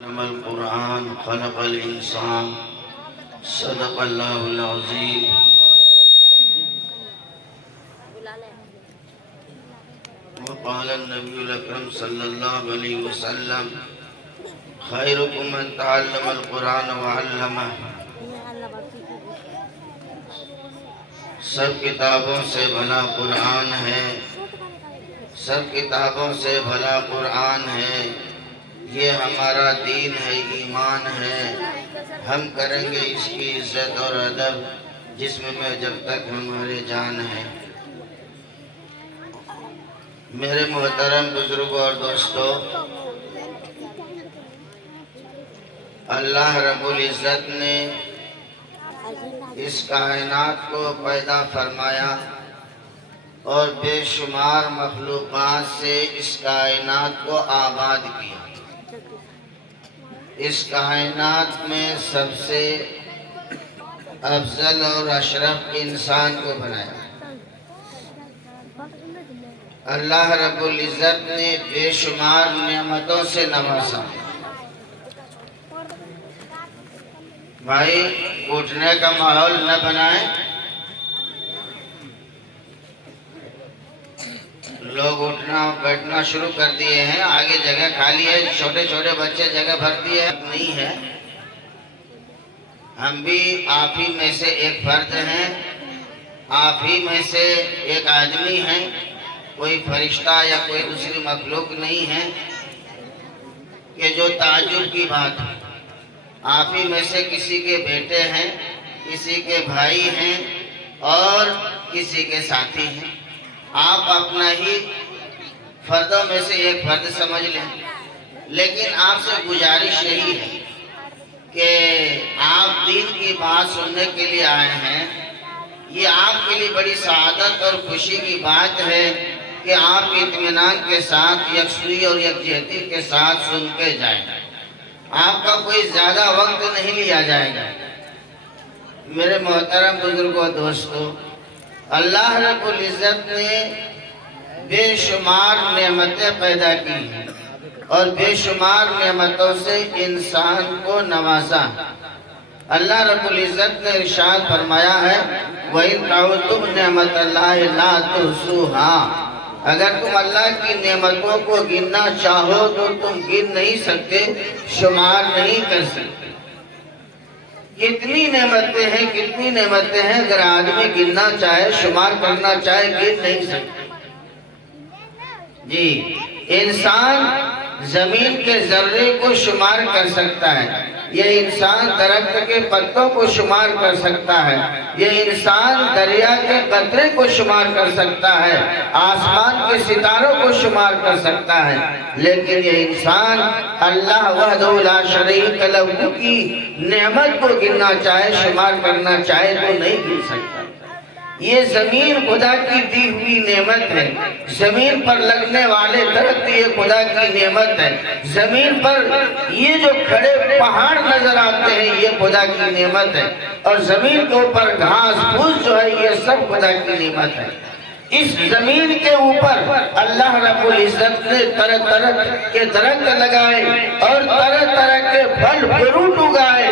علم القرآن خلق الإنسان صدق الله العظيم وقال النبي الأكرم صلى الله عليه وسلم خيركم من تعلم القرآن وعلمه سب کتابوں سے بھلا قرآن ہے، سب کتابوں سے بھلا قرآن ہے، یہ ہمارا دین ہے، ایمان ہے، ہم کریں گے اس کی عزت اور ادب جسم میں جب تک ہمارے جان ہے۔ میرے محترم بزرگوں اور دوستو، اللہ رب العزت نے اس کائنات کو پیدا فرمایا اور بے شمار مخلوقات سے اس کائنات کو آباد کیا۔ اس کائنات میں سب سے افضل اور اشرف انسان کو بنایا۔ اللہ رب العزت نے بے شمار نعمتوں سے نوازا۔ بھائی اٹھنے کا ماحول نہ بنائیں، لوگ اٹھنا بیٹھنا شروع کر دیے ہیں، آگے جگہ خالی ہے، چھوٹے چھوٹے بچے جگہ بھر دیے نہیں ہے۔ ہم بھی آپ ہی میں سے ایک فرد ہیں، آپ ہی میں سے ایک آدمی ہیں، کوئی فرشتہ یا کوئی دوسری مخلوق نہیں ہے کہ جو تعجب کی بات ہے۔ آپ ہی میں سے کسی کے بیٹے ہیں، کسی کے بھائی ہیں اور کسی کے ساتھی ہیں۔ آپ اپنا ہی فردوں میں سے ایک فرد سمجھ لیں، لیکن آپ سے گزارش یہی ہے کہ آپ دین کی بات سننے کے لیے آئے ہیں۔ یہ آپ کے لیے بڑی سعادت اور خوشی کی بات ہے کہ آپ اطمینان کے ساتھ یکسوئی اور یکجہتی کے ساتھ سن کے جائیں۔ آپ کا کوئی زیادہ وقت نہیں لیا جائے گا۔ میرے محترم بزرگوں دوستو، اللہ رب العزت نے بے شمار نعمتیں پیدا کی ہیں اور بے شمار نعمتوں سے انسان کو نوازا۔ اللہ رب العزت نے ارشاد فرمایا ہے وَإِن تَعُدُّوا نِعْمَتَ اللَّهِ لَا تُحْصُوهَا، اگر تم اللہ کی نعمتوں کو گننا چاہو تو تم گن نہیں سکتے، شمار نہیں کر سکتے۔ کتنی نعمتیں ہیں، اگر آدمی گننا چاہے، شمار کرنا چاہے، گن نہیں سکتے۔ جی، انسان زمین کے ذرے کو شمار کر سکتا ہے، یہ انسان درخت کے پتوں کو شمار کر سکتا ہے، یہ انسان دریا کے قطرے کو شمار کر سکتا ہے، آسمان کے ستاروں کو شمار کر سکتا ہے، لیکن یہ انسان اللہ وحدہ لا شریک لہ کی نعمت کو گننا چاہے، شمار کرنا چاہے تو نہیں گن سکتا۔ یہ زمین خدا کی دی ہوئی نعمت ہے، زمین پر لگنے والے درخت یہ خدا کی نعمت ہے، زمین پر یہ جو کھڑے پہاڑ نظر آتے ہیں یہ خدا کی نعمت ہے، اور زمین کے اوپر گھاس پھوس جو ہے یہ سب خدا کی نعمت ہے۔ اس زمین کے اوپر اللہ رب العزت نے طرح طرح کے درخت لگائے اور طرح طرح کے پھل فروٹ اگائے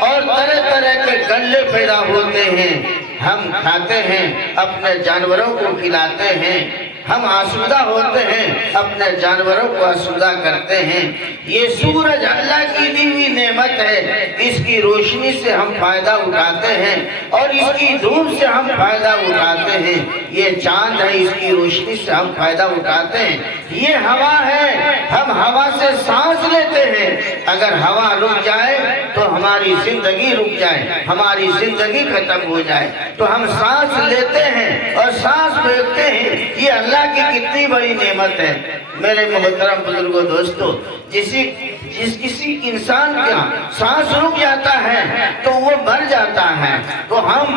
اور طرح طرح کے غلے پیدا ہوتے ہیں، ہم کھاتے ہیں، اپنے جانوروں کو کھلاتے ہیں، ہم آسودہ ہوتے ہیں، اپنے جانوروں کو آسودہ کرتے ہیں۔ یہ سورج اللہ کی دی ہوئی نعمت ہے، اس کی روشنی سے ہم فائدہ اٹھاتے ہیں اور اس کی دھوپ سے ہم فائدہ اٹھاتے ہیں۔ یہ چاند ہے، اس کی روشنی سے ہم فائدہ اٹھاتے ہیں۔ یہ ہوا ہے، ہم ہوا سے سانس لیتے ہیں، اگر ہوا رک جائے تو ہماری زندگی رک جائے، ہماری زندگی ختم ہو جائے، تو ہم سانس لیتے ہیں اور سانس پھینکتے ہیں۔ یہ اللہ کی کتنی بڑی نعمت ہے۔ میرے محترم بزرگوں دوستو، کسی انسان کا سانس رک جاتا ہے تو وہ مر جاتا ہے، تو ہم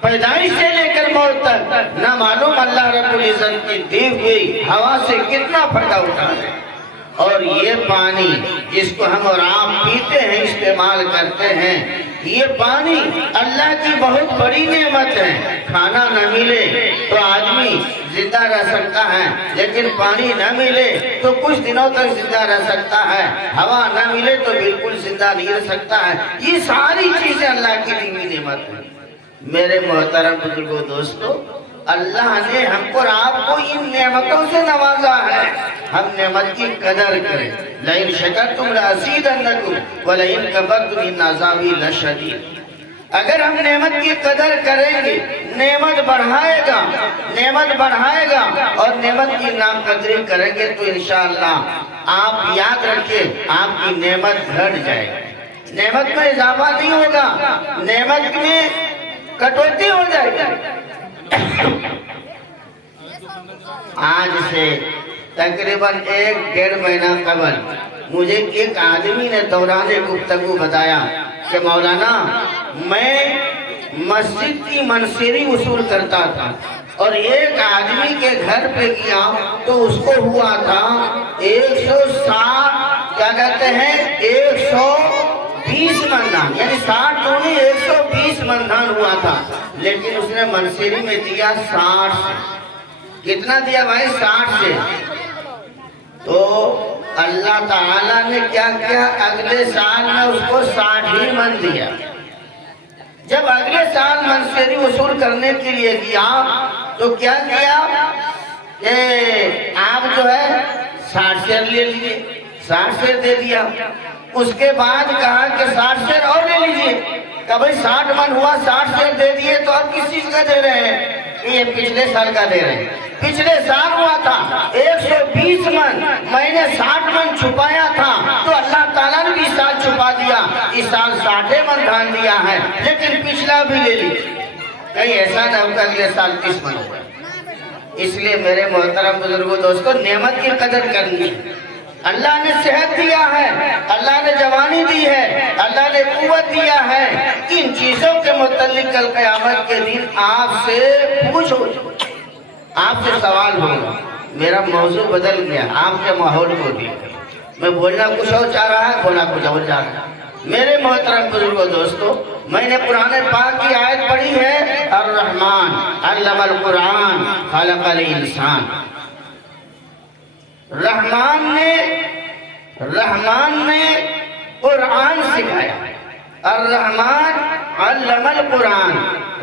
پیدائش سے لے کر موت تک نہ معلوم اللہ رب العزت کی دی ہوئی ہوا سے کتنا فائدہ اٹھا ہے۔ اور یہ پانی جس کو ہم اور آپ پیتے ہیں، استعمال کرتے ہیں، یہ پانی اللہ کی بہت بڑی نعمت ہے۔ کھانا نہ ملے تو آدمی زندہ رہ سکتا ہے، لیکن پانی نہ ملے تو کچھ دنوں تک زندہ رہ سکتا ہے، ہوا نہ ملے تو بالکل زندہ نہیں رہ سکتا ہے۔ یہ ساری چیزیں اللہ کی دی ہوئی نعمت ہیں۔ میرے محترم بزرگوں، دوستو، اللہ نے ہم کو اور آپ کو ان نعمتوں سے نوازا ہے، ہم نعمت کی قدر کریں۔ لَإِن شَكَرْتُمْ لَأَزِيدَنَّكُمْ وَلَئِن كَفَرْتُمْ إِنَّ عَذَابِي لَشَدِيدٌ۔ اگر ہم نعمت کی قدر کریں گے، نعمت بڑھائے گا اور نعمت کی ناقدری کریں گے تو انشاءاللہ آپ یاد رکھیں آپ کی نعمت گھٹ جائے گی، نعمت میں اضافہ نہیں ہوگا، نعمت میں کٹوتی ہو جائے گی۔ آج سے تقریباً 1-1.5 مہینہ قبل مجھے ایک آدمی نے دوران گفتگو بتایا کہ مولانا میں مسجد کی منصیری وصول کرتا تھا اور ایک آدمی کے گھر پہ گیا تو اس کو ہوا تھا 160 کیا کہتے ہیں 120 مندان، یعنی 60 دونی 120 مندان ہوا تھا، لیکن اس نے منصیری میں دیا 60 سے۔ کتنا دیا بھائی؟ 60 سے۔ تو اللہ تعالیٰ نے کیا کیا؟ اگلے سال میں اس کو 60 ہی من دیا۔ جب اگلے سال منصیری وصول کرنے کے لیے گیا تو کیا کیا کہ آپ جو ہے 60 سیر لے لیجئے، 60 سیر دے دیا۔ اس کے بعد کہا کہ 60 سیر اور لے لیجئے، کہ بھئی 60 من ہوا، 60 سیر دے دیے تو اب کس چیز کا دے رہے ہیں؟ یہ پچھلے سال کا دے رہے ہیں۔ پچھلے سال ہوا تھا 120 من، میں نے 60 من چھپایا تھا تو اللہ تعالیٰ نے بھی اس سال چھپا دیا، اس سال 60 من دھان دیا ہے، لیکن پچھلا بھی لے لی، کہیں ایسا نہ ہوگا اگلے سال 30 من ہوگا۔ اس لیے میرے محترم بزرگوں، دوستوں، نعمت کی قدر کرنی ہے۔ اللہ نے صحت دیا ہے، اللہ نے جوانی دی ہے، اللہ نے قوت دیا ہے، ان چیزوں کے متعلق کل قیامت کے دن آپ سے پوچھو، آپ سے سوال ہوگا۔ میرا موضوع بدل گیا آپ کے ماحول کو بھی، میں بولنا کچھ اور چاہ رہا ہے، بولنا کچھ اور چاہ رہا ہے۔ میرے محترم بزرگوں، دوستو، میں نے قرآن پاک کی آیت پڑھی ہے، الرحمن علم القرآن خلق الانسان۔ رحمان نے قرآن سکھایا، الرحمن علم القرآن،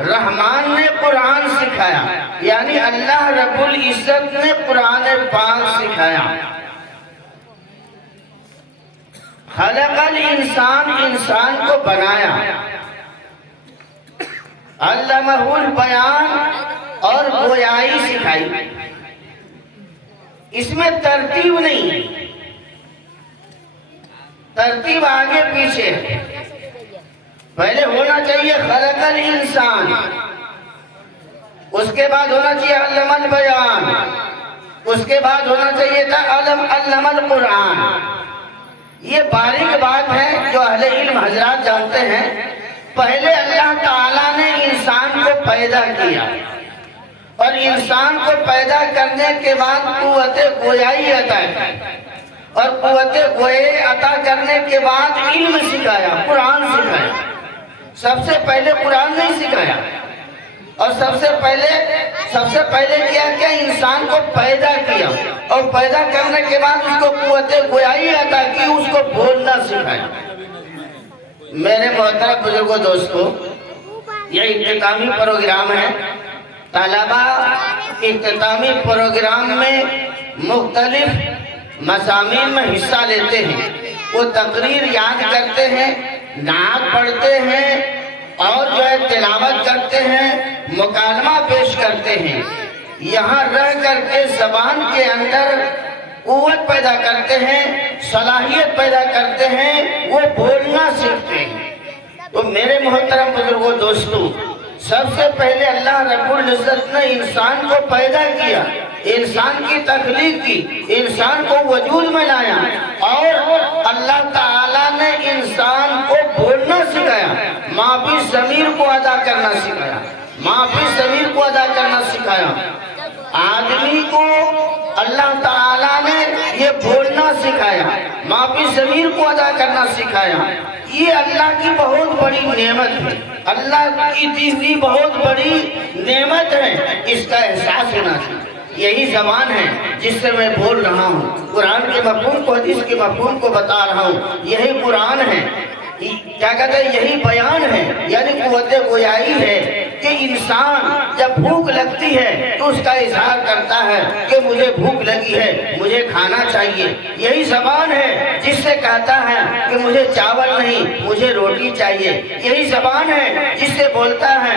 رحمان نے قرآن سکھایا، یعنی اللہ رب العزت نے قرآن پاک سکھایا۔ خلق الانسان، انسان کو بنایا، علمہ البیان، اور گویائی سکھائی۔ اس میں ترتیب نہیں، ترتیب آگے پیچھے، پہلے ہونا چاہیے خلق الانسان، اس کے بعد ہونا چاہیے علم البیان، اس کے بعد ہونا چاہیے تھا علم القرآن۔ یہ باریک بات ہے جو اہل علم حضرات جانتے ہیں۔ پہلے اللہ تعالیٰ نے انسان کو پیدا کیا، اور انسان کو پیدا کرنے کے بعد قوت گویائی عطا کی، اور قوت گویائی عطا کرنے کے بعد علم سکھایا، قرآن سکھایا۔ سب سے پہلے قرآن نہیں سکھایا، اور سب سے پہلے کیا انسان کو پیدا کیا، اور پیدا کرنے کے بعد اس کو قوت گویائی عطا کی، اس کو بولنا سکھایا۔ میرے محترم بزرگوں، دوستو، یہ اختتامی پروگرام ہے۔ طلبہ اختتامی پروگرام میں مختلف مضامین میں حصہ لیتے ہیں، وہ تقریر یاد کرتے ہیں، نعت پڑھتے ہیں، اور جو ہے تلاوت کرتے ہیں، مکالمہ پیش کرتے ہیں۔ یہاں رہ کر کے زبان کے اندر قوت پیدا کرتے ہیں، صلاحیت پیدا کرتے ہیں، وہ بولنا سیکھتے ہیں۔ تو میرے محترم بزرگوں، دوستو، سب سے پہلے اللہ رب العزت نے انسان کو پیدا کیا، انسان کی تخلیق کی، انسان کو وجود میں لایا، اور اللہ تعالیٰ نے انسان کو بولنا سکھایا، ماں بھی ضمیر کو ادا کرنا سکھایا، ماں بھی ضمیر کو ادا کرنا سکھایا۔ آدمی کو اللہ تعالیٰ نے یہ بولنا سکھایا، معافی ضمیر کو ادا کرنا سکھایا، یہ اللہ کی بہت بڑی نعمت ہے، اللہ کی دی ہوئی بہت بڑی نعمت ہے، اس کا احساس ہونا چاہیے۔ یہی زبان ہے جس سے میں بول رہا ہوں، قرآن کے مفہوم کو، حدیث کے مفہوم کو بتا رہا ہوں، یہی قرآن ہے، کیا کہتے ہیں، یہی بیان ہے، یعنی قوت گویائی ہے کہ انسان جب بھوک لگتی ہے تو اس کا اظہار کرتا ہے کہ مجھے بھوک لگی ہے، مجھے کھانا چاہیے۔ یہی زبان ہے جس سے کہتا ہے کہ مجھے چاول نہیں، مجھے روٹی چاہیے۔ یہی زبان ہے جس سے بولتا ہے